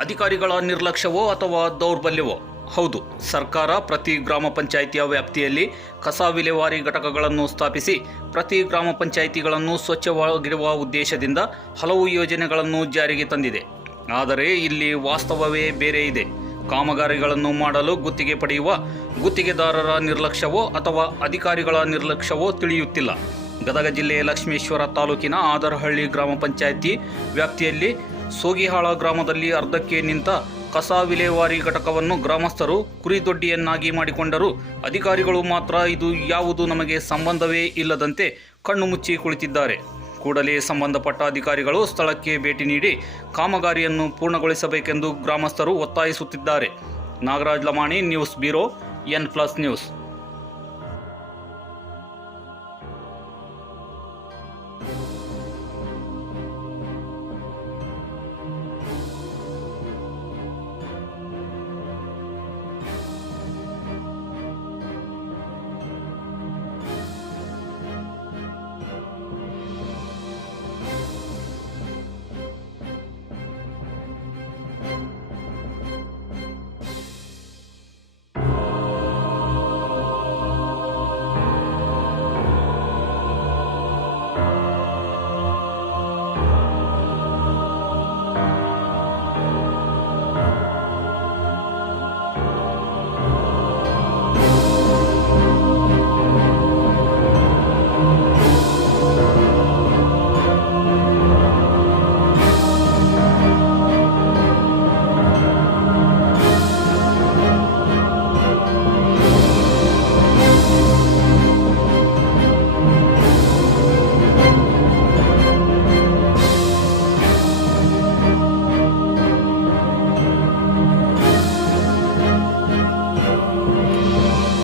ಅಧಿಕಾರಿಗಳ ನಿರ್ಲಕ್ಷ್ಯವೋ ಅಥವಾ ದೌರ್ಬಲ್ಯವೋ? ಹೌದು, ಸರ್ಕಾರ ಪ್ರತಿ ಗ್ರಾಮ ಪಂಚಾಯಿತಿಯ ವ್ಯಾಪ್ತಿಯಲ್ಲಿ ಕಸ ವಿಲೇವಾರಿ ಘಟಕಗಳನ್ನು ಸ್ಥಾಪಿಸಿ ಪ್ರತಿ ಗ್ರಾಮ ಪಂಚಾಯಿತಿಗಳನ್ನು ಸ್ವಚ್ಛವಾಗಿಡುವ ಉದ್ದೇಶದಿಂದ ಹಲವು ಯೋಜನೆಗಳನ್ನು ಜಾರಿಗೆ ತಂದಿದೆ. ಆದರೆ ಇಲ್ಲಿ ವಾಸ್ತವವೇ ಬೇರೆ ಇದೆ. ಕಾಮಗಾರಿಗಳನ್ನು ಮಾಡಲು ಗುತ್ತಿಗೆ ಪಡೆಯುವ ಗುತ್ತಿಗೆದಾರರ ನಿರ್ಲಕ್ಷ್ಯವೋ ಅಥವಾ ಅಧಿಕಾರಿಗಳ ನಿರ್ಲಕ್ಷ್ಯವೋ ತಿಳಿಯುತ್ತಿಲ್ಲ. ಗದಗ ಜಿಲ್ಲೆಯ ಲಕ್ಷ್ಮೇಶ್ವರ ತಾಲೂಕಿನ ಆದರಹಳ್ಳಿ ಗ್ರಾಮ ಪಂಚಾಯಿತಿ ವ್ಯಾಪ್ತಿಯಲ್ಲಿ ಸೋಗಿಹಾಳ ಗ್ರಾಮದಲ್ಲಿ ಅರ್ಧಕ್ಕೆ ನಿಂತ ಕಸ ವಿಲೇವಾರಿ ಘಟಕವನ್ನು ಗ್ರಾಮಸ್ಥರು ಕುರಿದೊಡ್ಡಿಯನ್ನಾಗಿ ಮಾಡಿಕೊಂಡರು. ಅಧಿಕಾರಿಗಳು ಮಾತ್ರ ಇದು ಯಾವುದು ನಮಗೆ ಸಂಬಂಧವೇ ಇಲ್ಲದಂತೆ ಕಣ್ಣು ಮುಚ್ಚಿ ಕುಳಿತಿದ್ದಾರೆ. ಕೂಡಲೇ ಸಂಬಂಧಪಟ್ಟ ಅಧಿಕಾರಿಗಳು ಸ್ಥಳಕ್ಕೆ ಭೇಟಿ ನೀಡಿ ಕಾಮಗಾರಿಯನ್ನು ಪೂರ್ಣಗೊಳಿಸಬೇಕೆಂದು ಗ್ರಾಮಸ್ಥರು ಒತ್ತಾಯಿಸುತ್ತಿದ್ದಾರೆ. Nagaraj Lamani news bureau N plus news. Thank you.